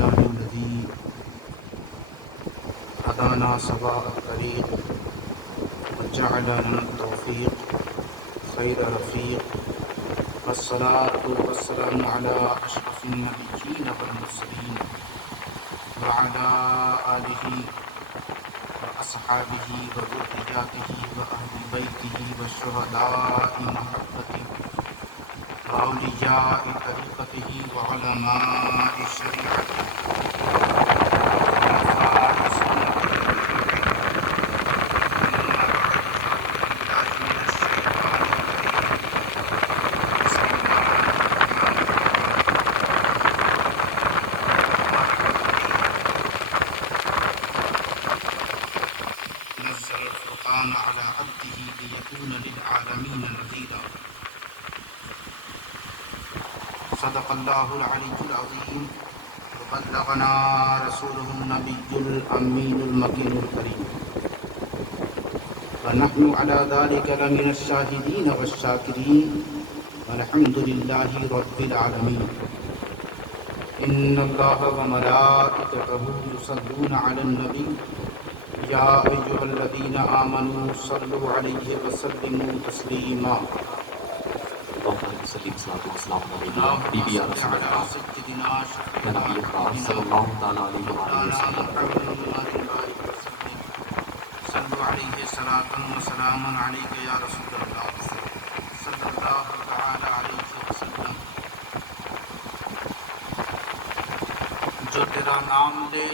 لله الذي هدانا سواء الطريق وجعل لنا التوفيق خير رفيق، والصلاة والسلام على أشرف النبيين والمرسلين وعلى آله وأصحابه وذرياته وأهل بيته والشهداء محبته وأولياء طريقته وعلماء شريعته وخلفاء سنته. نزل الفرقان على عبده ليكون للعالمين نذيرا. صدق الله العلي العظيم وبلغنا رسوله النبي الأمين المكين الكريم، ونحن على ذلك لمن الشاهدين والشاكرين والحمد لله رب العالمين. إن الله وملائكته يصلون على النبي يا أيها الذين آمنوا صلوا عليه وسلموا تسليما. صلی اللہ علیہ بی بی یا رسول اللہ یا نبی اکرم صلی اللہ تعالیٰ علیہ وسلم. صلوا علیہ صلاۃ و سلام علیک یا رسول اللہ صلی اللہ تعالی علیہ وسلم. جو تیرا نام لے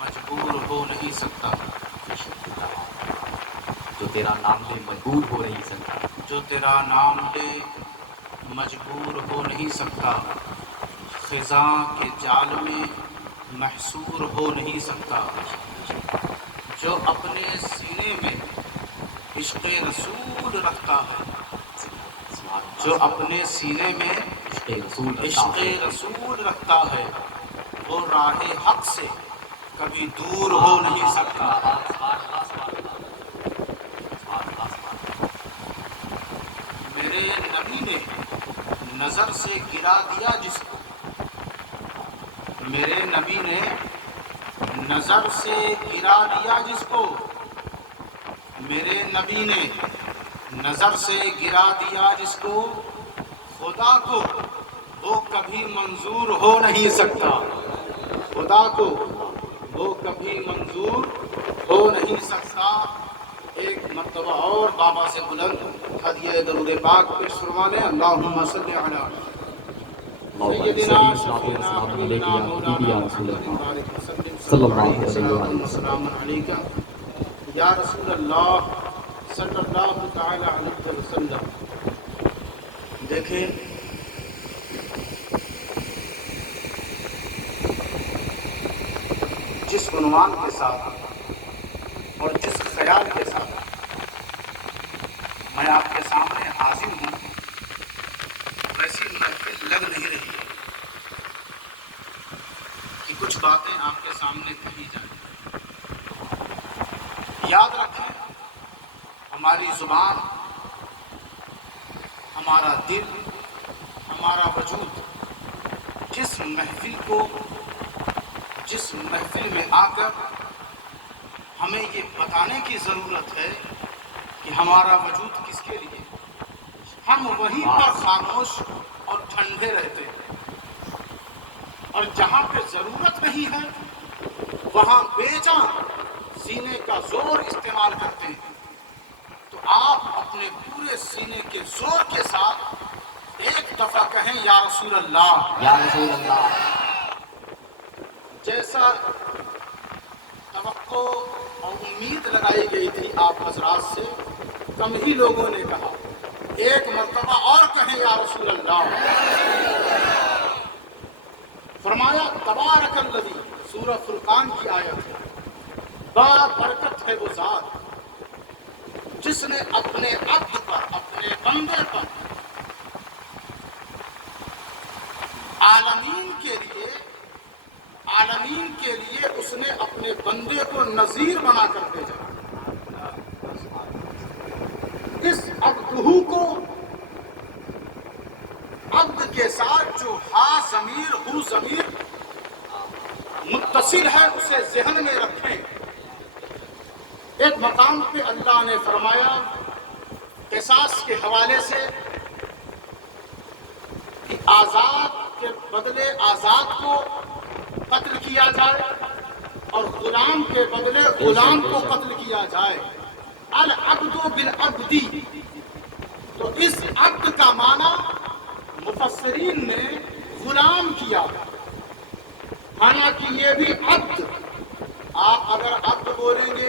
مجبور ہو نہیں سکتا، جو تیرا نام لے مجبور ہو نہیں سکتا، جو تیرا نام لے مجبور ہو نہیں سکتا، خزاں کے جال میں محصور ہو نہیں سکتا. جو اپنے سینے میں عشق رسول رکھتا ہے، جو اپنے سینے میں عشق رسول رکھتا ہے، وہ راہ حق سے کبھی دور ہو نہیں سکتا. میرے نبی نے نظر سے گرا دیا جس کو، میرے نبی نے نظر سے گرا دیا جس کو، میرے نبی نے نظر سے گرا دیا جس کو، خدا کو وہ کبھی منظور ہو نہیں سکتا، خدا کو وہ کبھی منظور ہو نہیں سکتا. ایک مرتبہ اور بابا سے بلند ہدیہ درود پاک پیش فرمانے. اللہم صلی علی سیدنا شفیعنا حبیبنا مولانا محمد صلی اللہ علیہ وسلم علیکہ یا رسول اللہ صلی اللہ تعالی علیہ وسلم. دیکھیں جس عنوان کے ساتھ اور جس خیال کے ساتھ میں آپ کے سامنے حاضر ہوں، ویسی محفل لگ نہیں رہی ہے کہ کچھ باتیں آپ کے سامنے کہی جائیں. یاد رکھیں، ہماری زبان، ہمارا دل، ہمارا وجود جس محفل میں آ کر ہمیں یہ بتانے کی ضرورت ہے کہ ہمارا وجود کس کے لیے، ہم وہیں پر خاموش اور ٹھنڈے رہتے ہیں، اور جہاں پہ ضرورت نہیں ہے وہاں بے جان سینے کا زور استعمال کرتے ہیں. تو آپ اپنے پورے سینے کے زور کے ساتھ ایک دفعہ کہیں یا رسول اللہ، یا رسول اللہ. جیسا توقع اور امید لگائی گئی تھی آپ حضرات سے، کم ہی لوگوں نے کہا. ایک مرتبہ اور کہیں یا رسول اللہ. فرمایا تبارک الذی، سورہ فرقان کی آیت ہے، بڑا برکت ہے وہ ذات جس نے اپنے عبد پر، اپنے بندے پر عالمین کے لیے اس نے اپنے بندے کو نذیر بنا کر بھیجا. اس عبدہو کو، عبد کے ساتھ جو ہا ضمیر ہو ضمیر متصل ہے اسے ذہن میں رکھیں۔ ایک مقام پہ اللہ نے فرمایا قصاص کے حوالے سے کہ آزاد کے بدلے آزاد کو قتل کیا جائے اور غلام کے بدلے غلام کو قتل کیا جائے۔ العبد بالعبدی، تو اس عبد کا معنی مفسرین نے غلام کیا، حالانکہ یہ بھی عبد، آپ اگر عبد بولیں گے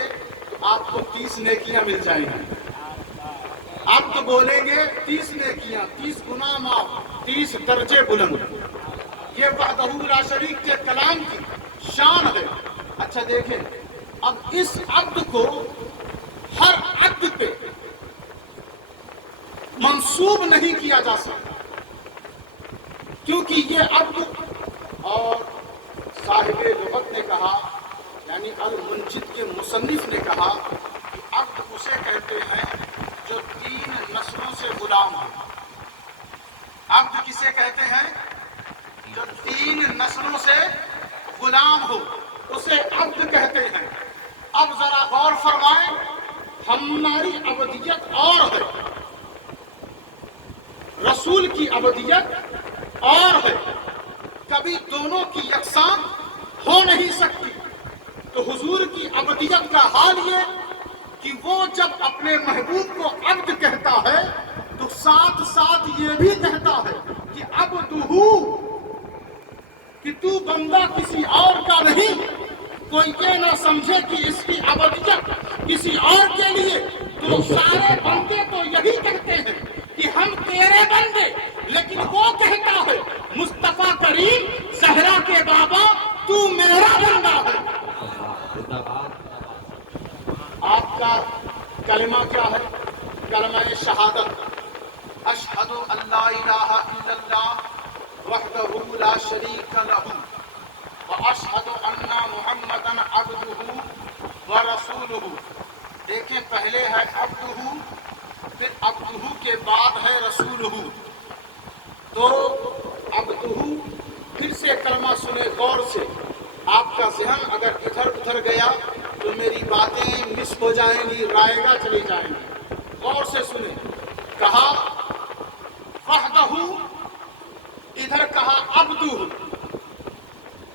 تو آپ کو 30 نیکیاں مل جائیں گی۔ عبد بولیں گے 30 نیکیاں، 30 گناہ معاف، 30 درجے بلند۔ یہ وحدہ لا شریک کے کلام کی شان ہے۔ اچھا دیکھیں، اب اس عبد کو ہر عبد پہ منسوب نہیں کیا جا سکتا، کیونکہ یہ عبد، اور صاحب لغت نے کہا یعنی المنجد کے مصنف نے کہا کہ عبد اسے کہتے ہیں جو 3 نسلوں سے غلام ہو۔ عبد کسے کہتے ہیں؟ جو 3 نسلوں سے غلام ہو، اسے عبد کہتے ہیں۔ اب ذرا غور فرمائیں، ہماری عبدیت اور ہے، رسول کی عبدیت اور ہے، کبھی دونوں کی یکساں ہو نہیں سکتی۔ تو حضور کی عبدیت کا حال یہ کہ وہ جب اپنے محبوب کو عبد کہتا ہے تو ساتھ ساتھ یہ بھی کہتا ہے کہ عبدہ، کہ تو بندہ کسی اور کا نہیں، کوئی یہ نہ سمجھے کہ اس کی عبدیت کسی اور کے لیے۔ تو سارے بندے تو یہی کہتے ہیں کہ ہم تیرے بندے، لیکن وہ کہتا ہے مصطفیٰ کریم زہرا کے بابا تو میرا بندہ ہے۔ آپ کا کلمہ کیا ہے؟ کلمہ شہادت، اشہد ان لا الہ الا اللہ وحدہ لا شریک لہ واشہد ان محمدا عبدہ ورسولہ۔ دیکھیں، پہلے ہے عبدہ، پھر عبدہ کے بعد ہے رسولہ۔ تو عبدہ، پھر سے کلمہ سنے غور سے، آپ کا ذہن اگر ادھر ادھر گیا تو میری باتیں مس ہو جائیں گی، رائیگاں چلی جائیں گی۔ غور سے سنیں، کہا وحدہ، ادھر کہا عبدہ،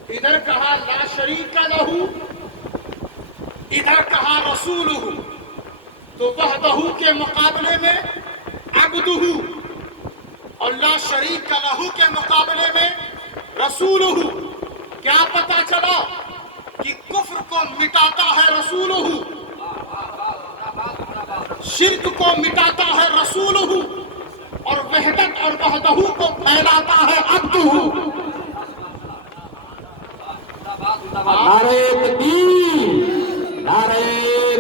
ادھر کہا لا شریک لہ، ادھر کہا رسولہ۔ تو وحدہ کے مقابلے میں عبدہ اور لا شریک لہ کے مقابلے میں رسولہ۔ کیا پتا چلا کہ کفر کو مٹاتا ہے رسولہ، شرک کو مٹاتا ہے رسولہ، اور وحدت اور وحدہ کو پھیلاتا ہے عبدہ۔ نعرہ تکبیر، نعرہ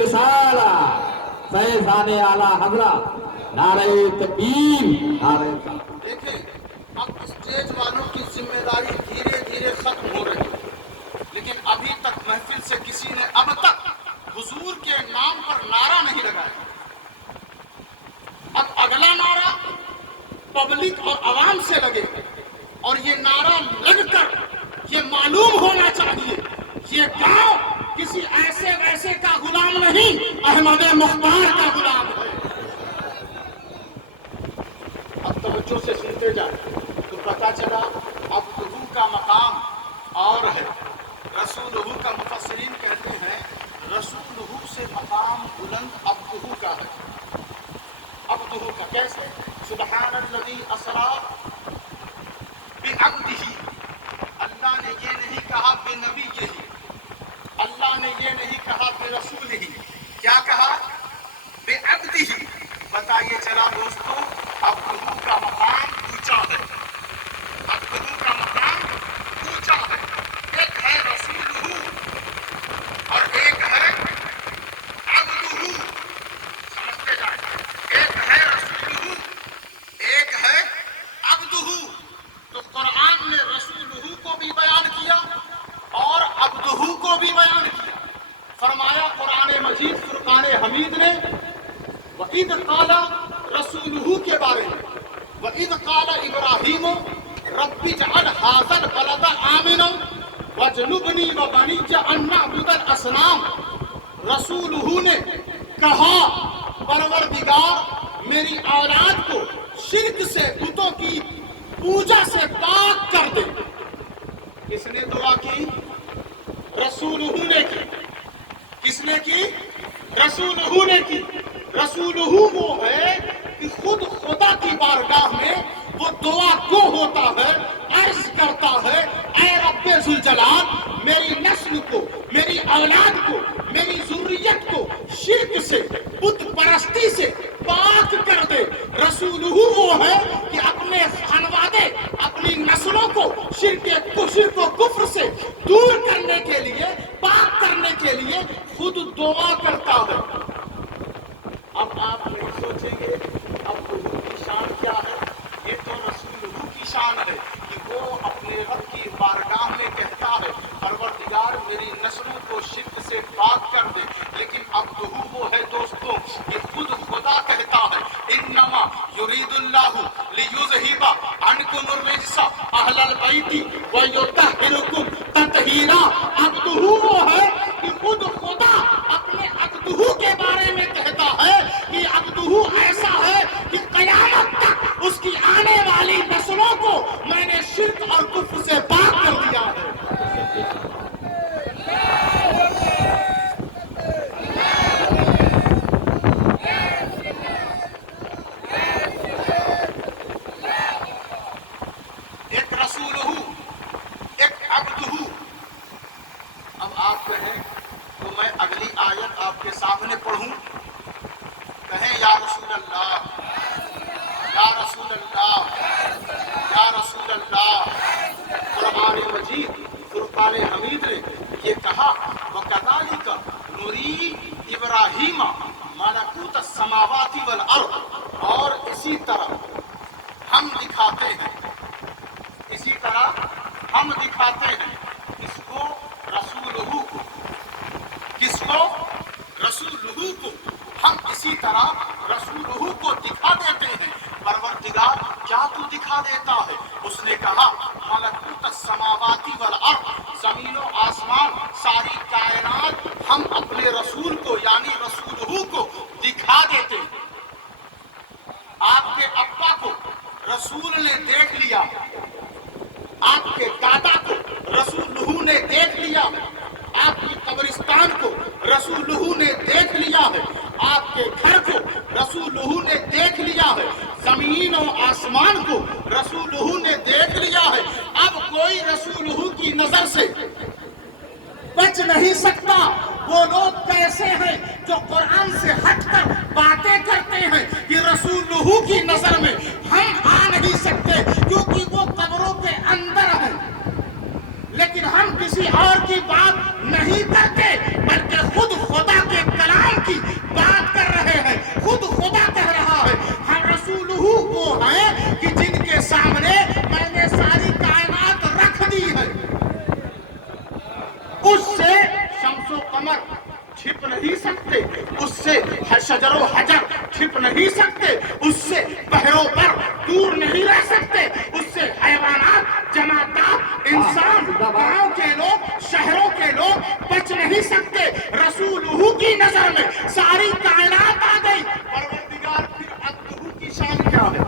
رسالہ، فیضان اعلی حضرت، نعرہ تکبیر، نعرہ رسالہ۔ دیکھیں، اب اسٹیج والوں کی ذمہ داری دھیرے دھیرے ختم ہو رہی ہے، لیکن ابھی تک محفل سے کسی نے اب تک حضور کے نام پر نعرہ نہیں لگایا۔ اب اگلا نعرہ پبلک اور عوام سے لگے، اور یہ نعرہ لگ کر یہ معلوم ہونا چاہیے یہ گاؤں کسی ایسے ویسے کا غلام نہیں، احمد مختار کا غلام ہے۔ اب توجہ سے سنتے جائیں تو پتا چلا عبدہ کا مقام اور ہے، رسولہ کا مفسرین کہتے ہیں رسولہ سے مقام بلند عبدہ کا ہے۔ عبدہ کا کیسے؟ سبحان الذی اسری بعبدہ، اللہ نے یہ نہیں کہا بنبی یہی، اللہ نے یہ نہیں کہا برسول ہی، کیا کہا؟ بعبدہ۔ بتائیے چلا دوستو، عبدہ کا مقام اونچا ہے، عبدہ کا مقام اونچا ہے۔ ایک ہے رسولہ اور ایک ہے عبدہ، سمجھتے جائیں، ایک ہے رسولہ ایک ہے عبدہ۔ تو قرآن نے رسولہ کو بھی بیان کیا اور عبدہ کو بھی بیان کیا۔ فرمایا قرآن مجید فرقان حمید نے وَإِذْ قَالَ رسولہ کے بارے میں، وَإِذْ قَالَ إِبْرَاهِيمُ رَبِّ اجْعَلْ هَٰذَا الْبَلَدَ آمِنًا وَجْنُبْنِي وَبَنِيَّ أَن نَعْبُدَ الْأَصْنَامَ، رسول نے کہا پروردگار میری اولاد کو شرک سے، بتوں کی پوجا سے پاک کر دے۔ کس نے دعا کی؟ رسول نے کی۔ کس نے کی؟ رسول نے کی۔ رسول وہ ہے کہ خود خدا کی بارگاہ میں وہ دعا گو ہوتا ہے، عرض کرتا ہے اے رب ذوالجلال میری نسل کو، میری اولاد کو، میری ذریت کو شرک سے، بت پرستی سے پاک کر دے۔ رسول وہ ہے کہ اپنے خانوادے، اپنی نسلوں کو شرک و کفر سے دور کرنے کے لیے، پاک کرنے کے لیے خود دعا کرتا ہے۔ اب آپ نہیں سوچیں گے اب حضور کی شان کیا ہے؟ یہ تو رسول کی شان ہے کہ وہ اپنے رب کی بارگاہ میں کہتا ہے پروردگار میری نسلوں کو شرک سے پاک کر دے۔ لیکن اب وہ ہے دوستوں کہ خود خدا کہتا ہے انما یرید اللہ لیذہب عنکم الرجس اہل البیت ویطہرکم تطہیرا۔ اب وہ ہے کہ خود خدا اپنے عبدہ کے بارے میں کہتا ہے کہ عبدہ ایسا ہے کہ قیامت تک اس کی آنے والی نسلوں کو میں نے شرک اور کفر سے پاک کر دیا ہے۔ ایک رسول ہوں، ایک عبد ہوں۔ اب آپ کہیں تو میں اگلی آیت آپ کے سامنے پڑھوں، کہیں یا رسول اللہ، یا رسول اللہ، یا رسول اللہ۔ قرآن مجید فرقان حمید نے یہ کہا وَكَذَلِكَ نُرِي إِبْرَاهِيمَ مَلَكُوتَ السَّمَاوَاتِ وَالْأَرْضِ، اور اسی طرح ہم دکھاتے ہیں، اسی طرح ہم دکھاتے ہیں کس کو؟ رسولہ کو۔ کس کو؟ رسولہ کو۔ ہم اسی طرح رسولہ کو دکھا دیتے ہیں۔ پروردگار کیا تو دکھا دیتا ہے؟ اس نے کہا ملکوت السماوات والارض، زمین و آسمان ساری کائنات ہم اپنے رسول کو یعنی رسولہ کو دکھا دیتے ہیں۔ آپ کے ابا کو رسول نے دیکھ لیا، آپ کے دادا کو رسولہ نے دیکھ لیا، آپ کی قبرستان کو رسولہ نے دیکھ لیا ہے، آپ کے گھر کو رسولہ نے دیکھ لیا ہے، زمین و آسمان کو رسولہ نے دیکھ لیا ہے۔ اب کوئی رسولہ کی نظر سے بچ نہیں سکتا۔ وہ لوگ کیسے ہیں جو قرآن سے ہٹ کر باتیں کرتے ہیں کہ رسولہ کی نظر میں ہم آ نہیں سکتے کیونکہ وہ قبروں کے اندر ہیں، لیکن ہم کسی اور کی بات نہیں کرتے بلکہ خود خدا کے کلام کی بات کر رہے ہیں۔ خود خدا کہہ رہا ہے ہم رسولہ وہ ہیں کہ جن کے سامنے میں نے ساری کائنات رکھ دی ہے۔ اس سے شمس و قمر چھپ نہیں سکتے، اس سے شجر و حجر چھپ نہیں سکتے، اس سے بحر و بر دور نہیں رہ سکتے، اس سے حیوانات، جماعتات، انسان، گاؤں کے لوگ، شہروں کے لوگ بچ نہیں سکتے۔ رسولہ کی نظر میں ساری کائنات آ گئی۔ پروردگار پھر عبدہ کی شان کیا ہے؟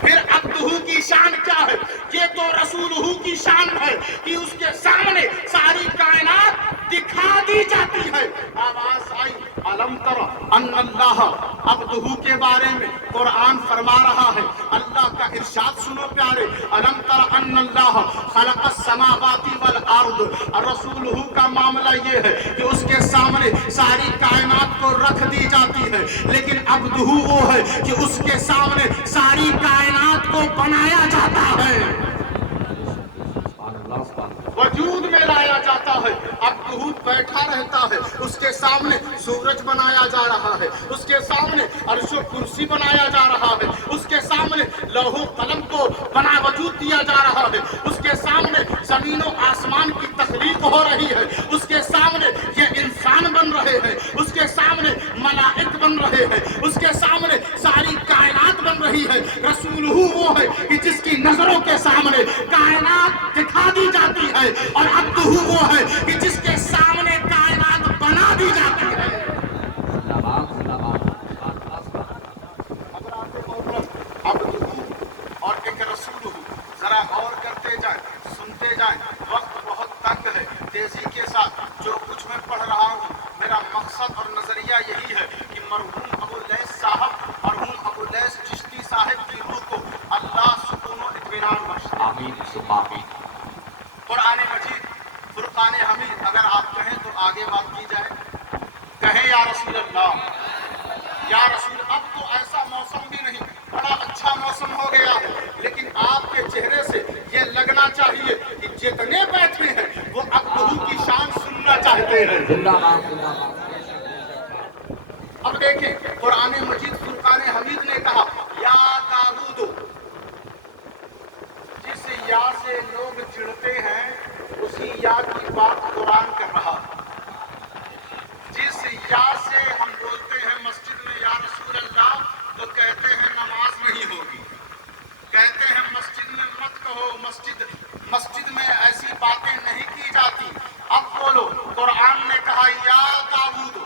پھر عبدہ کی شان کیا ہے؟ یہ تو رسولہ کی شان ہے کہ اس کے سامنے ساری کائنات دکھا دی جاتی ہے۔ آواز آئی الم تر ان اللہ، عبدہ کے بارے میں قرآن فرما رہا ہے۔ اللہ کا ارشاد سنو پیارے، الم تر ان اللہ خلق السماوات والارض۔ رسولہ کا معاملہ یہ ہے کہ اس کے سامنے ساری کائنات کو رکھ دی جاتی ہے، لیکن عبدہ وہ ہے کہ اس کے سامنے ساری کائنات کو بنایا جاتا ہے، وجود میں لایا جاتا ہے۔ عبدہ بیٹھا رہتا ہے، اس کے سامنے سورج بنایا جا رہا ہے، اس کے سامنے عرش و کرسی بنایا جا رہا ہے، اس کے سامنے لوح و قلم کو بنا وجود دیا جا رہا ہے، اس کے سامنے زمین و آسمان کی تخلیق ہو رہی ہے، اس کے سامنے یہ انسان بن رہے ہیں، اس کے سامنے ملائک بن رہے ہیں، اس کے سامنے ساری کائنات بن رہی ہے۔ رسولہ وہ ہے کہ جس کی نظروں کے سامنے جاتی ہے اور عبدہ وہ ہے کہ جس کے سامنے کائنات بنا دی جاتی ہے. عبدہ اور ایک رسول. ذرا غور کرتے جائیں، سنتے جائیں. وقت بہت تنگ ہے، تیزی کے ساتھ جو کچھ میں پڑھ رہا ہوں میرا مقصد اور نظریہ یہی ہے کہ مرحوم ابو لیث صاحب، مرحوم ابو لیث چشتی صاحب کی روح کو اللہ سکون و اطمینان بخشے. آمین ثم آمین. قرآن مجید فرقان حمید اگر آپ کہیں تو آگے بات کی جائے. کہیں یا رسول اللہ، یا رسول. اب تو ایسا موسم بھی نہیں، بڑا اچھا موسم ہو گیا ہے، لیکن آپ کے چہرے سے یہ لگنا چاہیے کہ جتنے بیٹھے ہیں وہ عبدہ کی شان سننا چاہتے ہیں. زندہ باد زندہ باد. اب دیکھیں قرآن مجید فرقان حمید نے کہا یا داؤد. جس یا سے لوگ چڑھتے ہیں اسی یا کی بات قرآن کر رہا. جس یا سے ہم بولتے ہیں مسجد میں یا رسول اللہ تو کہتے ہیں نماز نہیں ہوگی، کہتے ہیں مسجد میں مت کہو، مسجد میں ایسی باتیں نہیں کی جاتی. اب بولو قرآن نے کہا یا داؤد.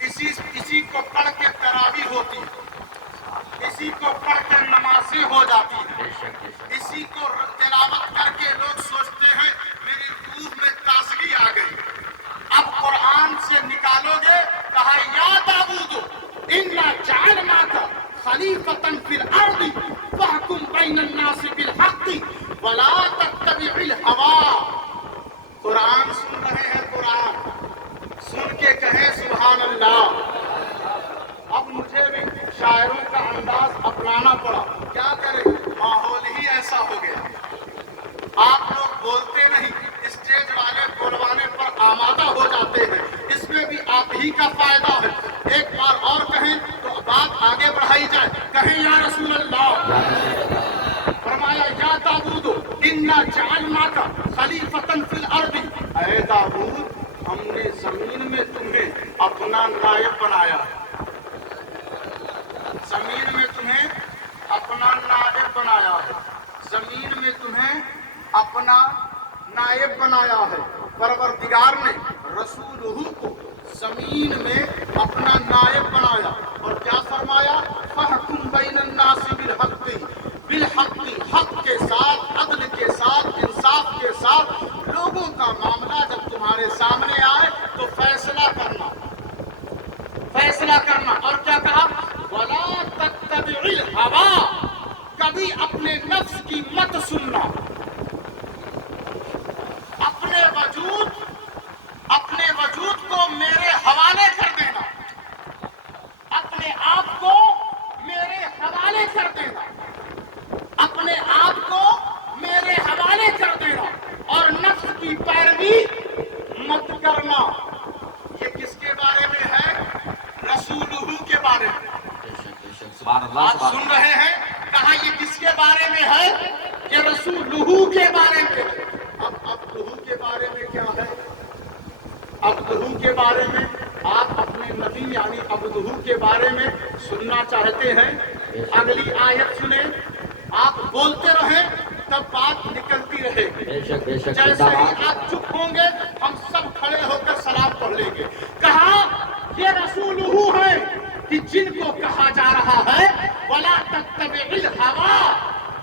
اسی کو پڑھ کے تراویح ہوتی ہے، اسی کو پڑھ کے نمازیں ہو جاتی ہیں، اسی کو تلاوت کر کے لوگ سوچتے ہیں میری روح میں تازگی آ گئی. اب قرآن سے نکالو گے کہا یا داؤد انا جعلناک خلیفۃ فی الارض فاحکم بین الناس بالحق ولا تتبع الہوی. قرآن سن رہے ہیں، قرآن سن کے کہیں سبحان اللہ. اب مجھے بھی شاعروں کا انداز اپنانا پڑا، کیا کریں ماحول ہی ایسا ہو گیا. آپ لوگ بولتے نہیں، اسٹیج والے بلوانے پر آمادہ ہو جاتے ہیں، اس میں بھی آپ ہی کا فائدہ ہے. ایک بار اور کہیں تو بات آگے بڑھائی جائے. کہیں یا رسول اللہ. فرمایا یا داؤد انا جعلناک خلیفۃ فی الارض. اے داؤد ہم نے زمین میں تمہیں اپنا نائب بنایا ہے. زمین میں تمہیں اپنا نائب بنایا ہے، زمین میں تمہیں اپنا نائب بنایا ہے. پروردگار نے رسولہ کو زمین میں اپنا نائب بنایا اور کیا فرمایا فاحکم بین الناس بالحق. بالحق حق کے ساتھ، عدل کے ساتھ، انصاف کے ساتھ لوگوں کا معاملہ جب تمہارے سامنے آئے تو فیصلہ کرنا، فیصلہ کرنا. اور کیا کہا ولا تتبع الہوی. کبھی اپنے نفس کی مت سننا، اپنے وجود کو میرے حوالے کر دینا، اپنے آپ کو میرے حوالے کر دینا، اپنے آپ کو میرے حوالے کر دینا اور نفس کی پیروی مت کرنا. یہ کس کے بارے میں ہے؟ رسولہ کے بارے میں. آپ سن رہے ہیں، کہا یہ کس کے بارے میں ہے؟ یہ رسولہ کے بارے میں. اب عبدہ کے بارے میں کیا ہے؟ عبدہ کے بارے میں آپ اپنے نبی یعنی عبدہ کے بارے میں سننا چاہتے ہیں؟ اگلی آیت سنیں. آپ بولتے رہیں تب بات نکلتی رہے گی. جیسے ہی آپ چپ ہوں گے ہم سب کھڑے ہو کر سلام پڑھ لیں گے. کہا یہ رسولہ ہے کہ جن کو کہا جا رہا ہے ولا تتبع الہوی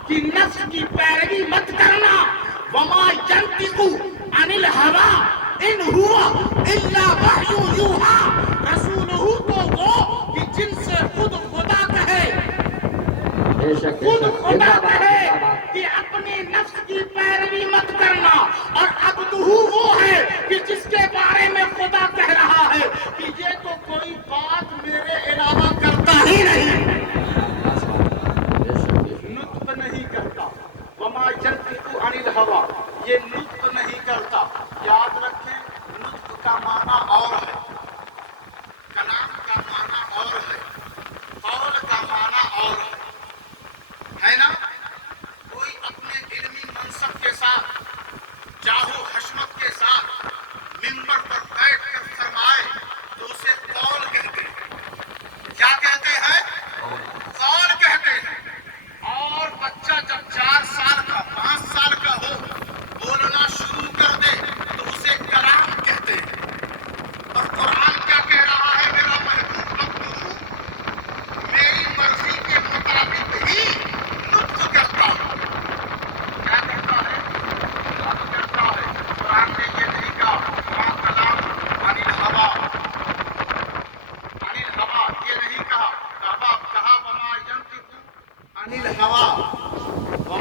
کہ نفس کی پیروی مت کرنا. وما ینطق عن الہوی ان ہوا الا وحی یوحی. رسولہ تو وہ کہ جن سے خود خدا کہے، خود خدا کہے کہ اپنی نفس کی پیروی مت کرنا. اور عبدہ وہ ہے کہ جس کے بارے میں خدا کہہ رہا ہے کہ یہ تو کوئی بات میرے علاوہ کرتا ہی نہیں، نطق نہیں کرتا. وما ینطق عن الہوی، یہ نطق نہیں کرتا. یاد رکھیں نطق کا معنی اور ہے، کلام کا معنی اور ہے، قول کا معنی اور ہے نا. کوئی اپنے علمی منصب کے ساتھ، جاہو حشمت کے ساتھ منبر پر بیٹھ کر فرمائے تو اسے قول کہتے ہیں. کیا کہتے ہیں؟ قول کہتے ہیں. اور بچہ جب 4 سال کا 5 سال کا ہو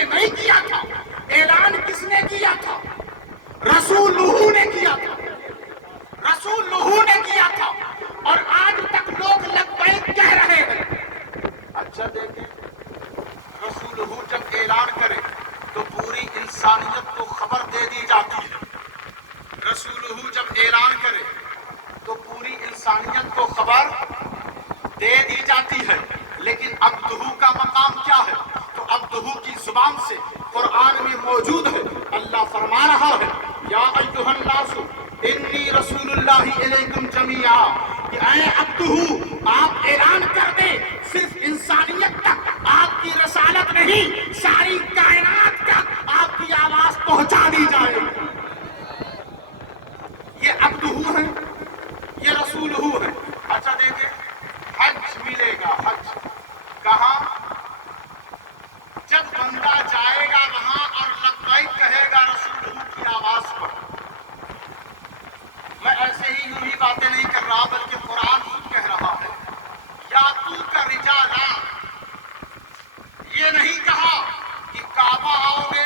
نے نہیں کیا تھا، اعلان کس نے کیا تھا؟ رسول لوح نے کیا تھا، رسول لوح نے کیا تھا، اور آج تک لوگ لبیک کہہ رہے ہیں۔ اچھا دیکھیں، رسول لوح جب اعلان کرے تو پوری انسانیت کو خبر دے دی جاتی ہے۔ رسول لوح جب اعلان کرے تو پوری انسانیت کو خبر دے دی جاتی ہے، لیکن عبدہ کا مقام کیا ہے؟ تو عبدہ کی زبان سے قرآن میں موجود ہے، اللہ فرما رہا ہے یا ایھا الناس انی رسول اللہ الیکم جمیعا، کہ اے عبدہ آپ اعلان کر دیں صرف انسانیت تک آپ کی رسالت نہیں، ساری کائنات تک آپ کی آواز پہنچا دی جائے۔ یہ عبدہ ہے، یہ رسول ہے۔ اچھا دیکھیں، حج ملے گا، حج کہاں؟ جب بندہ جائے گا وہاں اور لبیک کہے گا رسول کی آواز پر۔ میں ایسے ہی یوں ہی باتیں نہیں کر رہا، بلکہ قرآن خود کہہ رہا ہے یا تو کا رجالا، یہ نہیں کہا کہ کعبہ آؤ گے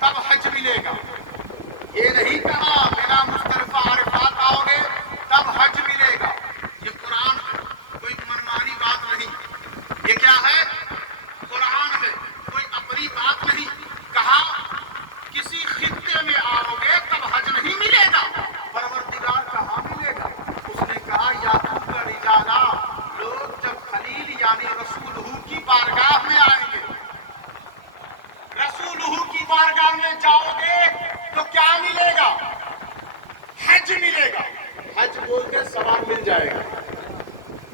تب حج ملے گا، یہ نہیں کہا میرا مزدلفہ عرفات آؤ گے تب حج ملے گا۔ یہ قرآن ہے، کوئی منمانی بات نہیں، یہ کیا ہے؟ قرآن ہے، کوئی اپنی بات نہیں۔ کہا کسی خطے میں آؤ گے تب حج نہیں ملے گا، پروردگار کہاں ملے گا؟ اس نے کہا یا تو کا رجالا، لوگ جب خلیل یعنی رسول کی بارگاہ میں آئیں گے، رسول کی بارگاہ میں جاؤ گے تو کیا ملے گا؟ حج ملے گا۔ حج بول کے ثواب مل جائے گا۔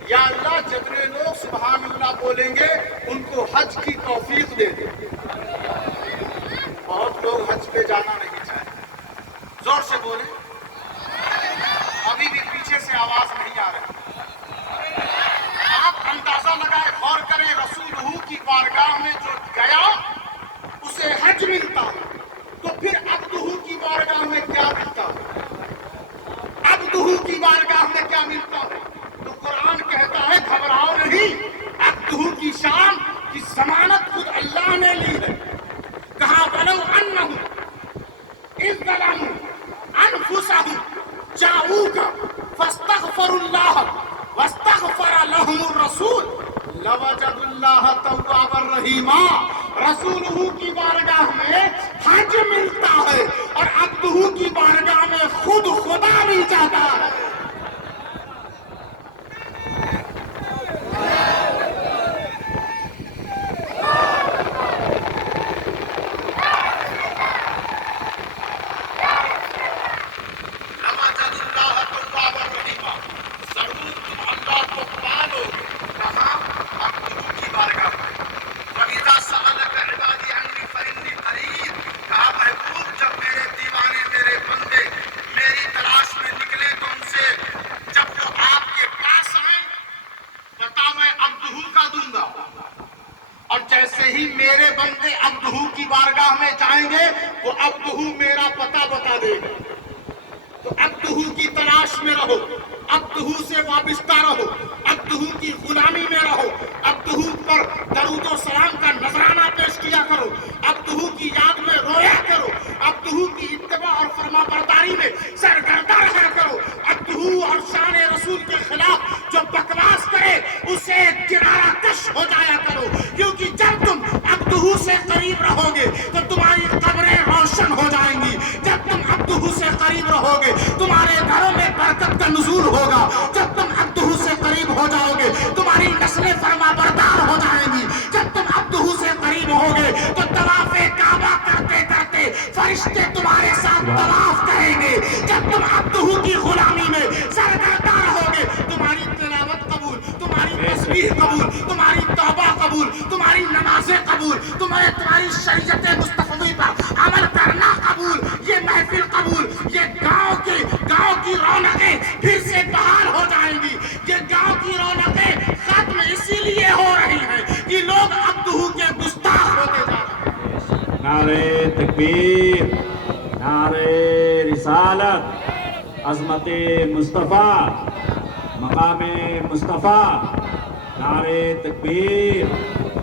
یا اللہ جتنے لوگ سبحان اللہ بولیں گے ان کو حج کی توفیق دے دے۔ بہت لوگ حج پہ جانا نہیں چاہتے، زور سے بولیں، ابھی بھی پیچھے سے آواز نہیں آ رہی۔ آپ اندازہ لگائے، غور کریں، رسول کی بارگاہ میں جو گیا اسے حج ملتا ہے، تو پھر عبدہ کی بارگاہ میں کیا ملتا ہے؟ عبدہ کی بارگاہ میں کیا ملتا ہے؟ تو قرآن کہتا ہے گھبراؤ نہیں، عبدہ کی شان کی ضمانت خود اللہ نے لی ہے۔ کہا وَلَوْ أَنَّهُمْ إِذْ ظَلَمُوا أَنفُسَهُمْ جَاءُوكَ فَاسْتَغْفَرُوا اللَّهَ وَاسْتَغْفَرَ لَهُمُ الرَّسُولُ لَوَجَدُوا اللَّهَ تَوَّابًا رَحِيمًا۔ رسول کی بارگاہ میں حج ملتا ہے اور عبدہ کی بارگاہ میں خود خدا مل جاتا ہے۔ اور جیسے ہی میرے بندے عبدہ کی بارگاہ میں جائیں گے وہ عبدہ میرا پتہ بتا دے گا۔ تو عبدہ کی تلاش میں رہو، عبدہ سے وابستہ رہو، عبدہ کی غلامی میں رہو، عبدہ پر درود و سلام کا نذرانہ پیش کیا کرو، عبدہ کی یاد میں رویا کرو، عبدہ کی اتباع اور فرما برداری میں سرگردہ رہا کرو، عبدہ اور شان رسول کے خلاف جو بکواس کرے اسے کنارہ کش ہو جایا کرو، کیونکہ جب تم عبدہ سے قریب رہو گے تو تمہاری قبریں روشن ہو جائیں گی، جب تم عبدہ سے قریب رہو گے تمہارے گھروں میں برکت کا نزول ہوگا، جب تم عبدہ سے قریب ہو جاؤ گے تمہاری نسلیں فرما بردار ہو جائیں گی، جب تم عبدہ سے قریب ہوگے تو طواف کعبہ کرتے کرتے فرشتے تمہارے ساتھ طواف کریں گے، جب تم عبدہ کی غلامی میں سرگردہ رہو گے تمہاری تلاوت قبول، تمہاری تسبیح قبول، تمہاری توبہ قبول، تمہاری نمازیں قبول، تمہاری شریعت مصطفی پر عمل کرنا قبول، یہ محفل قبول، یہ گاؤں کی رونقیں پھر سے بحال ہو جائیں گی۔ یہ گاؤں کی رونقیں ختم اسی لیے ہو رہی ہیں کہ لوگ عبدہ کے گستاخ ہوتے جا رہے ہیں۔ نعرہ تکبیر، نعرہ رسالت، عظمت مصطفیٰ، مقام مصطفیٰ، نعرہ تکبیر۔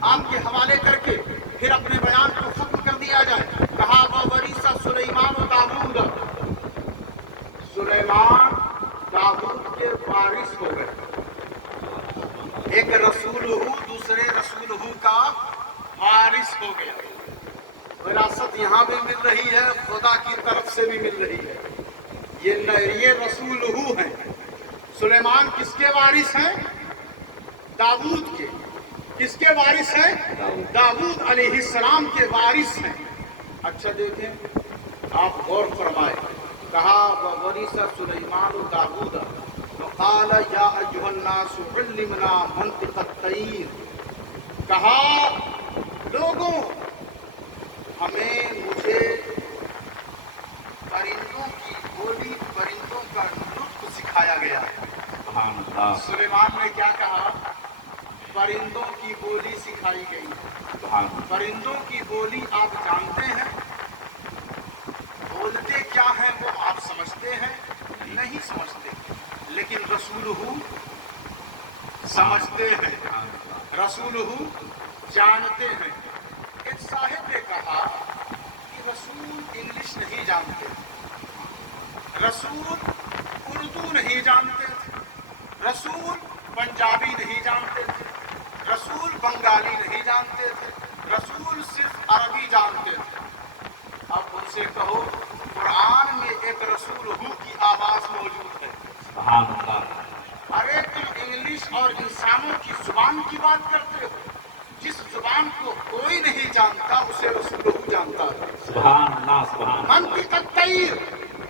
آپ کے حوالے کر کے پھر اپنے بیان کو ختم کر دیا جائے۔ کہا وَوَرِثَ سُلَيْمَانُ داؤد، سلیمان داؤد کے وارث ہو گئے۔ ایک رسول ہو دوسرے رسول ہو کا وارث ہو گیا۔ وراثت یہاں بھی مل رہی ہے، خدا کی طرف سے بھی مل رہی ہے۔ یہ رسول ہو ہیں۔ سلیمان کس کے وارث ہیں؟ داؤد کے۔ کس کے وارث ہیں؟ داؤد علیہ السلام کے وارث ہیں۔ اچھا دیکھیں، آپ غور فرمائے۔ کہا وَوَرِثَ سُلَيْمَانُ داؤد وَقَالَ يَا أَيُّهَا النَّاسُ عُلِّمْنَا مَنطِقَ الطَّيْرِ، کہا لوگوں مجھے پرندوں کی بولی، پرندوں کا نطق سکھایا گیا ہے۔ سبحان اللہ سلیمان نے کیا کہا؟ پرندوں کی بولی سکھائی گئی ہے۔ سبحان اللہ پرندوں کی بولی آپ جانتے ہیں؟ بولتے کیا ہیں وہ آپ سمجھتے ہیں؟ نہیں سمجھتے، لیکن رسول ہو سمجھتے ہیں، رسول ہو جانتے ہیں۔ ایک صاحب نے کہا کہ رسول انگلش نہیں جانتے، رسول اردو نہیں جانتے تھے، رسول پنجابی نہیں جانتے تھے، رسول بنگالی نہیں جانتے تھے، رسول صرف عربی جانتے تھے۔ اب ان سے کہو قرآن میں ایک رسول ہو کی آواز موجود ہے۔ سبحان اللہ ارے تم انگلش اور انسانوں کی زبان کی بات کرتے ہو، جس زبان کو کوئی نہیں جانتا اسے رسول ہو جانتا ہے۔ سبحان اللہ سبحان اللہ منطق الطیر،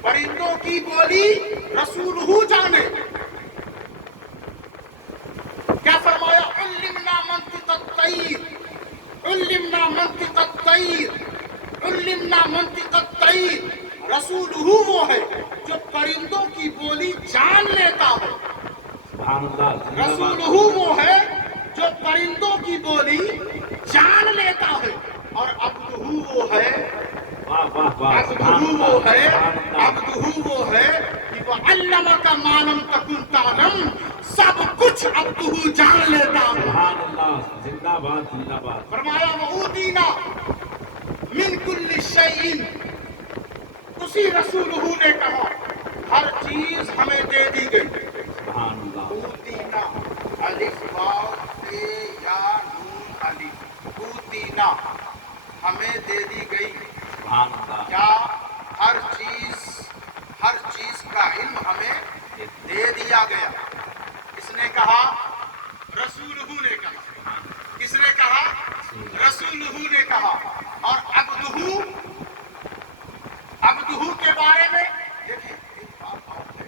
پرندوں کی بولی رسول ہو جانے۔ کیا فرمایا؟ علمنا منطق الطیر، علمنا منطق الطیر، علمنا منطق الطیر۔ رسول ہو وہ ہے جو پرندوں کی بولی جان لیتا ہے۔ سبحان اللہ رسول ہو وہ ہے جو پرندوں کی بولی جان لیتا ہے، اور عبد ہو وہ ہے، واہ واہ واہ عبد سبحان ہو وہ اللہ ہے، سبحان اللہ عبد ہو وہ ہے کہ وہ علمک ما لم تکن تعلم، سب کچھ عبد ہو جان لیتا ہے۔ سبحان اللہ زندہ باد زندہ باد فرمایا وَأُوتِينَا مِن كُلِّ شَيْءٍ، اسی رسول ہو نے کہا ہر چیز ہمیں دے دی گئی۔ سبحان اللہ اوتینا، الف واو تے یا نون الف، اوتینا ہمیں دے دی گئی۔ سبحان اللہ کیا؟ ہر چیز کا علم ہمیں دے دیا گیا۔ اس نے کہا رسول ہو نے کہا، کس نے کہا؟ رسول ہو نے کہا۔ اور عبد ہو کے بارے میں دیکھیں ایک بات اور ہے،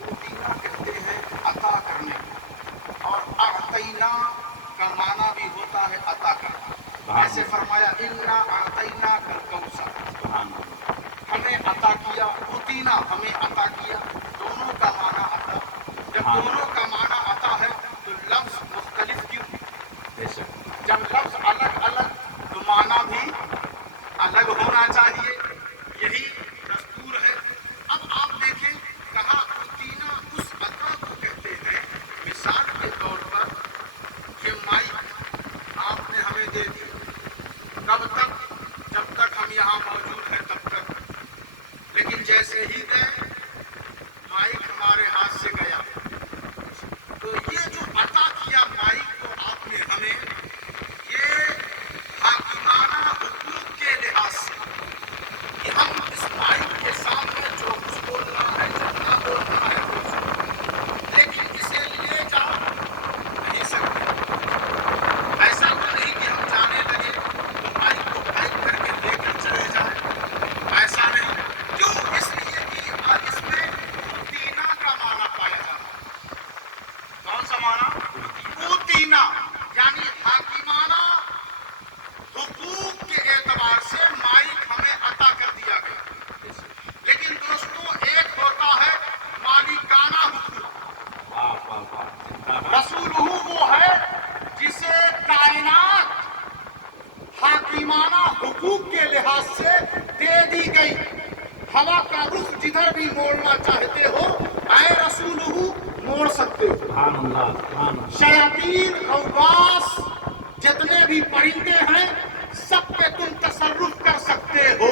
اوتینا کہتے ہیں عطا کرنے کو، اور اعطینا کا معنی بھی ہوتا ہے عطا کرنا۔ ایسے فرمایا انا اعطینا کالکوثر، سبحان اللہ ہمیں عطا کیا، اوتینا ہمیں عطا کیا، دونوں کا معنی عطا۔ جب دونوں کا معنی عطا ہے تو لفظ مختلف کیوں؟ بے شک جب لفظ الگ الگ تو معنی بھی الگ ہونا چاہیے، یہی دستور ہے۔ اب آپ دیکھیں کہا اوتینا اس عطا کو کہتے ہیں، مثال کے طور پر کہ مائی آپ نے ہمیں دے دی، کب تک؟ سبحان اللہ سبحان اللہ شیاطین غواص جتنے بھی پرندے ہیں سب پہ تم تصرف کر سکتے ہو،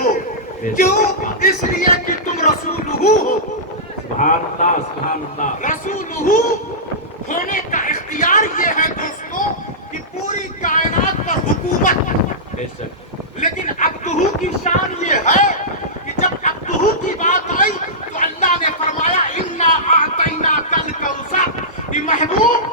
کیوں؟ اس لیے کہ تم رسول ہو۔ سبحان اللہ سبحان اللہ رسول ہونے کا اختیار یہ ہے دوستوں کہ پوری کائنات پر حکومت، بے شک لیکن عبدہو کی شان یہ ہے کہ جب عبدہو کی بات آئی تو اللہ نے فرمایا انا اعطیناک الکوثر، کہ محبوب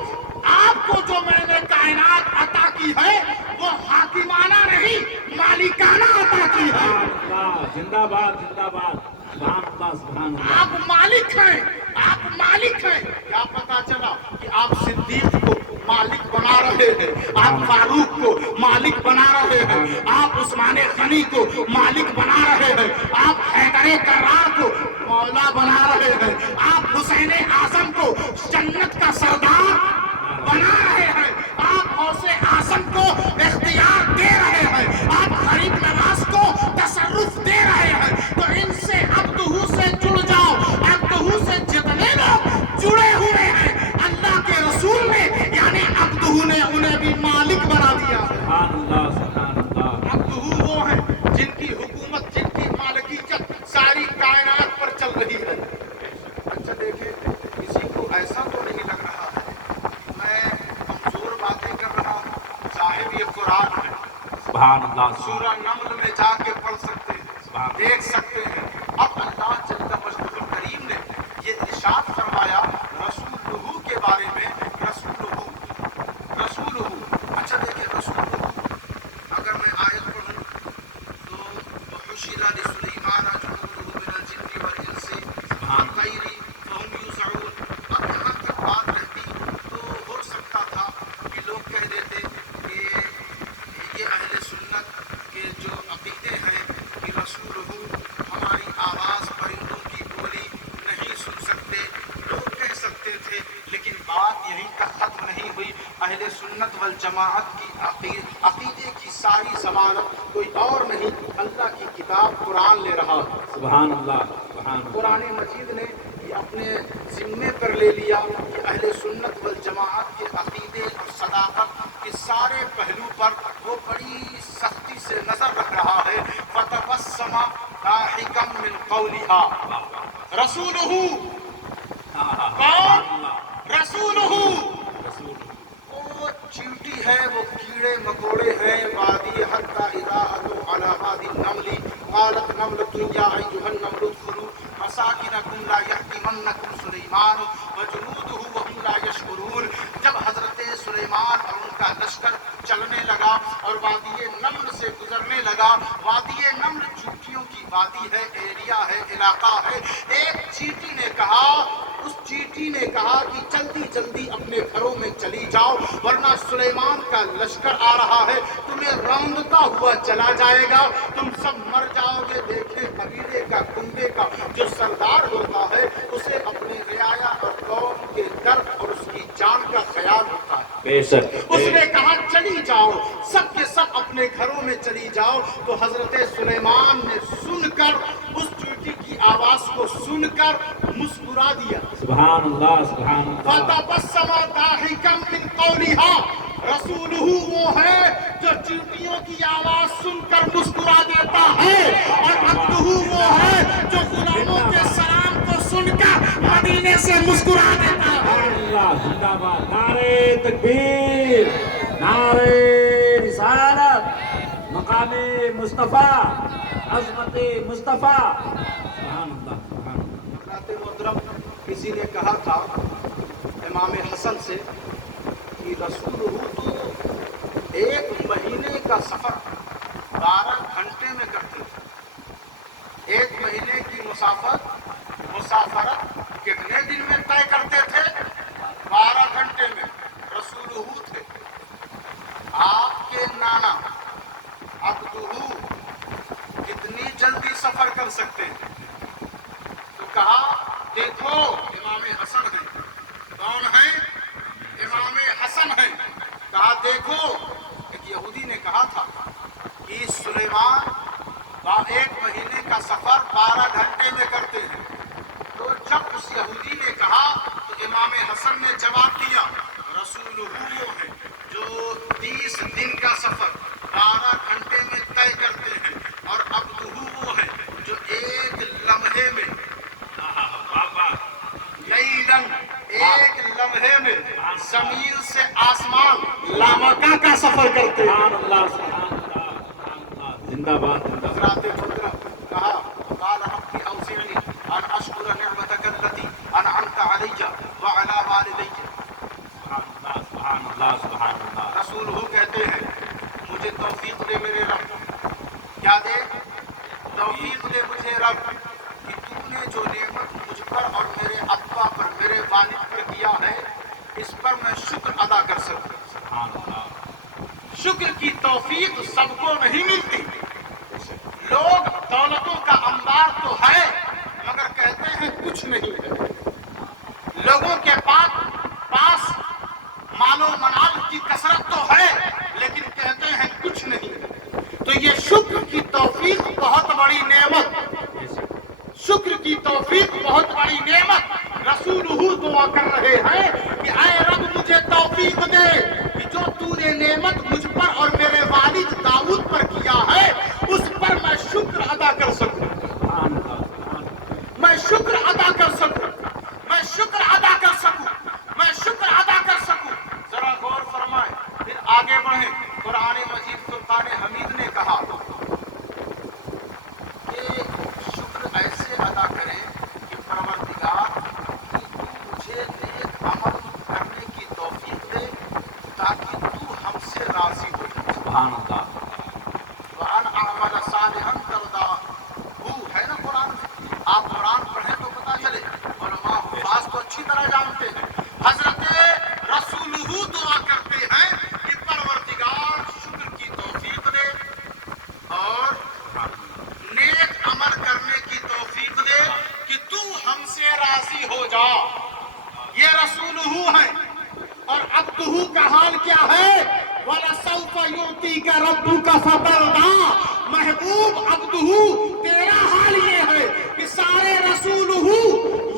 آپ کو جو میں نے کائنات عطا کی ہے وہ حاکمانہ نہیں مالکانہ عطا کی ہے۔ سبحان اللہ زندہ باد زندہ باد سبحان اللہ سبحان اللہ آپ مالک ہیں، آپ مالک ہیں۔ کیا پتا چلا کہ آپ صدیق کو مالک بنا رہے ہیں، آپ فاروق کو مالک بنا رہے ہیں، آپ عثمان غنی کو مالک بنا رہے ہیں، آپ حیدر کرار کو مولا بنا رہے ہیں، آپ حسین اعظم کو جنت کا سردار بنا رہے ہیں، آپ غوث اعظم کو اختیار دے رہے ہیں، آپ غریب نواز کو تصرف دے رہے ہیں۔ تو ان سے عبدہو سے جڑ جاؤ، عبدہو سے جتنے لوگ جڑے ہوئے ہیں اللہ کے رسول نے یعنی عبدہو نے انہیں بھی مالک بنا دیا ہے۔ سبحان اللہ سبحان اللہ عبدہو وہ ہیں جن کی حکومت، جن کی مالکیت ساری کائنات پر چل رہی ہے۔ اچھا دیکھیں، کسی کو ایسا تو نہیں لگ رہا ہے کہ میں کمزور باتیں کر رہا ہوں؟ صاحب یہ قرآن ہے، سبحان اللہ سورہ نمل میں جا کے پڑھ سکتے ہیں، دیکھ سکتے ہیں۔ اب اللہ جل مجدہ الکریم نے یہ ارشاد فرمایا رسولہ کے بارے میں، رسولہ۔ اچھا دیکھیں رسولہ، اگر میں آیت پڑھوں تو وحشر لسلیمان جنودہ من الجن والانس والطیر فهم یوزعون۔ اب یہاں تک بات رہتی تو ہو سکتا تھا کہ لوگ کہہ دیتے کہ یہ اہل سنت کے جو عقیدے ہیں کہ رسول ہماری آواز پرندوں کی بولی نہیں سن سکتے، لوگ کہہ سکتے تھے، لیکن بات یہیں تک ختم نہیں ہوئی۔ اہل سنت والجماعت کی عقیدے کی ساری ضمانت کوئی اور نہیں، اللہ کی کتاب قرآن لے رہا ہے۔ سبحان اللہ سبحان اللہ قرآن مجید نے یہ اپنے ذمے پر لے لیا کہ اہل سنت والجماعت کے عقیدے اور صداقت کے سارے پہلو پر وہ بڑی سختی سے نظر رکھ رہا ہے۔ فتبسم ضاحکا من قولها رسولہ، کون؟ رسولہ۔ وہ چیونٹی ہے، وہ کیڑے مکوڑے ہیں۔ وادی حتی اذا اتوا علی وادی النمل قالت نملۃ یا ایھا النمل ادخلوا مساکنکم لا یحطمنکم سلیمان وجنودہ وہم لا یشعرون۔ جب حضرت سلیمان اور ان کا لشکر چلنے لگا اور وادی نمل سے گزرنے لگا، وادی نمل چیونٹیوں کی وادی ہے، ایریا ہے، علاقہ ہے۔ ایک چیٹی نے کہا، اس چیٹی نے کہا کہ جلدی جلدی اپنے گھروں میں چلی جاؤ ورنہ سلیمان کا لشکر آ رہا ہے، تمہیں روندتا ہوا چلا جائے گا، تم سب مر جاؤ گے۔ دیکھیں قبیلے کا، کنبے کا جو سردار ہوتا ہے اسے اپنی رعایا اور قوم کے درد اور اس کی جان کا خیال ہوتا ہے۔ بے شک اس نے کہا چلی جاؤ، سب کے سب اپنے گھروں میں چلی جاؤ۔ تو حضرت سلیمان نے سن کر، اس چیٹی کی آواز کو سن کر مسکرا دیا۔ سبحان اللہ سبحان اللہ فتبسم ضاحکا من قولها، رسولہ وہ ہے جو چیونٹیوں کی آواز سن کر مسکرا دیتا ہے، اور عبدہ وہ ہے جو غلاموں کے سلام کو سن کر مدینے سے مسکرا دیتا ہے۔ سبحان اللہ زندہ باد نعرہ تکبیر نعرہ رسالت مقام مصطفیٰ عظمت مصطفیٰ سبحان اللہ سبحان اللہ حضرات محترم، کسی نے کہا تھا امام حسن سے کہ رسول تو ایک مہینے کا سفر 12 گھنٹے میں کرتے تھے۔ ایک مہینے کی مسافرت کتنے دن میں طے کرتے تھے؟ 12 گھنٹے میں۔ رسول تھے، آپ کے نانا عبدہ کتنی جلدی سفر کر سکتے ہیں؟ تو کہا دیکھو امام حسن ہیں۔ کون ہیں؟ امام حسن ہیں۔ کہا دیکھو، ایک یہودی نے کہا تھا کہ سلیمان ایک مہینے کا سفر 12 گھنٹے میں کرتے ہیں۔ تو جب اس یہودی نے کہا تو امام حسن حسن نے جواب دیا رسول وہ ہے جو 30 دن کا سفر 12 گھنٹے میں طے کرتے ہیں اور عبدہ وہ ہے جو ایک لمحے میں ایک لمحے میں زمین سے آسمان لامکہ کا سفر کرتے ہیں. سبحان اللہ سبحان اللہ سبحان اللہ. زندہ باد زندہ باد. حضرات قدرہ کہا قال رب اوزعنی ان اشکر نعمتک التي انعمت علی وعلی والدی. سبحان اللہ سبحان اللہ. رسول ہو کہتے ہیں مجھے توفیق دے میرے رب. کیا دے؟ توفیق دے مجھے رب کہ تو نے جو نعمت مجھ پر اور میرے ابا پر میرے والد پر کیا ہے اس پر میں شکر ادا کر سکوں. سبحان اللہ. شکر کی توفیق سب کو نہیں ملتی. لوگ دولتوں کا انبار تو ہے مگر کہتے ہیں کچھ نہیں ہے. لوگوں کے پاس مال و منال کی کثرت تو ہے لیکن کہتے ہیں کچھ نہیں ہے. تو یہ شکر کی توفیق بہت بڑی نعمت. شکر کی توفیق بہت بڑی نعمت. رسول دعا کر رہے ہیں کہ اے رب مجھے توفیق دے کہ جو تو نے نعمت مجھ پر اور میرے والد داؤد پر کیا ہے اس پر میں شکر ادا کر سکوں. میں شکر ادا کر سکوں. میں شکر ادا کر سکوں. میں شکر ادا کر سکوں. ذرا غور فرمائیں پھر آگے بڑھیں. قرآن مجید فرقان حمید نے کہا کہ شکر ایسے ادا کریں کہ پروردگار مجھے نیک عمل کرنے کی توفیق دے تاکہ تو ہم سے راضی ہو. سبحان اللہ. وَأَنْ أَعْمَلَ صَالِحًا تَرْضَاهُ ہے نا قرآن. آپ قرآن پڑھیں تو پتہ چلے. علماء حفاظ تو اچھی طرح جانتے ہیں. حضرت رسول دعا کرتے ہیں کہ پروردگار شکر کی توفیق دے اور نیک عمل کرنے کی توفیق دے کہ تو ہم سے راضی ہو جا. یہ رسول ہے. اور عبدہ کا حال کیا ہے؟ وَلَسَوْفَ يُعْطِيكَ رَبُّكَ فَتَرْضَىٰ. محبوب عبدہ تیرا حال یہ ہے کہ سارے رسول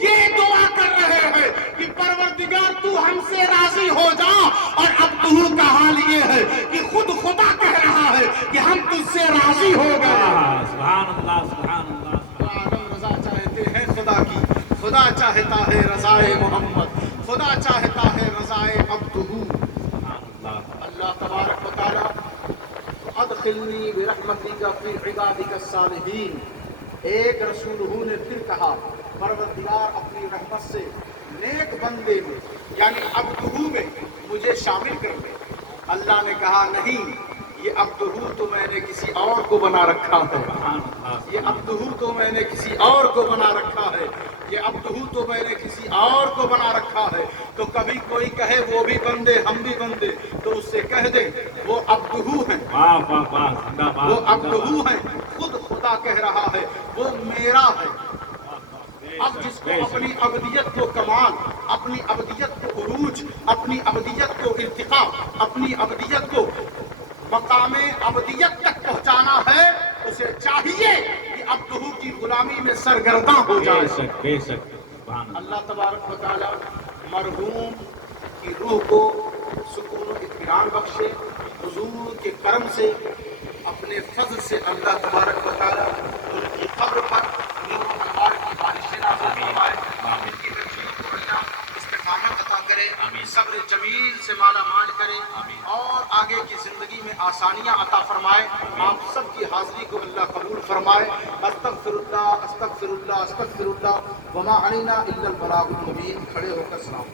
یہ دعا کر رہے ہیں کہ پروردگار تو ہم سے راضی ہو جا. اور عبدہ کا حال یہ ہے کہ خود خدا کہہ رہا ہے کہ ہم تجھ سے راضی ہو گئے. سبحان اللہ سبحان اللہ. عالم رضا چاہتے ہیں خدا کی. خدا چاہتا ہے رضائے محمد. خدا چاہتا ہے رضائے عبدہ. اللہ تبارک و تعالی ادخلنی برحمتک فی عبادک الصالحین. ایک رسول نے پھر کہا پروردگار اپنی رحمت سے نیک بندے میں یعنی عبدہ میں مجھے شامل کر دے. اللہ نے کہا نہیں یہ عبدہ تو میں نے کسی اور کو بنا رکھا ہے. یہ عبدہ تو میں نے کسی اور کو بنا رکھا ہے. یہ عبدہ تو میں نے کسی اور کو بنا رکھا ہے. تو کبھی کوئی کہے وہ بھی بندے ہم بھی بندے تو اس سے کہہ دیں وہ عبدہ ہیں. وہ عبدہ ہیں. خود خدا کہہ رہا ہے وہ میرا ہے. اب جس کو اپنی ابدیت کو کمال اپنی ابدیت کو عروج اپنی ابدیت کو ارتقاء اپنی ابدیت کو مقام ابدیت تک پہنچانا ہے اسے چاہیے کہ عبدہ کی غلامی میں سرگرداں ہو جائے. بے شک. اللہ تبارک و تعالی مرحوم کی روح کو سکون و اطمینان بخشے. حضور کے کرم سے اپنے فضل سے اللہ تبارک و تعالی ان کی قبر پر نور و انوار کی بارشیں نازل فرمائے. ان کی بچیوں کو اللہ استقامت عطا کرے. صبر جمیل سے مالا مال کرے اور آگے کی زندگی میں آسانیاں عطا فرمائے. آپ سب کی حاضری کو اللہ قبول فرمائے. استغفر اللہ استغفر اللہ استغفر اللہ وما علینا الا البلاغ المبین. کھڑے ہو کر سلام.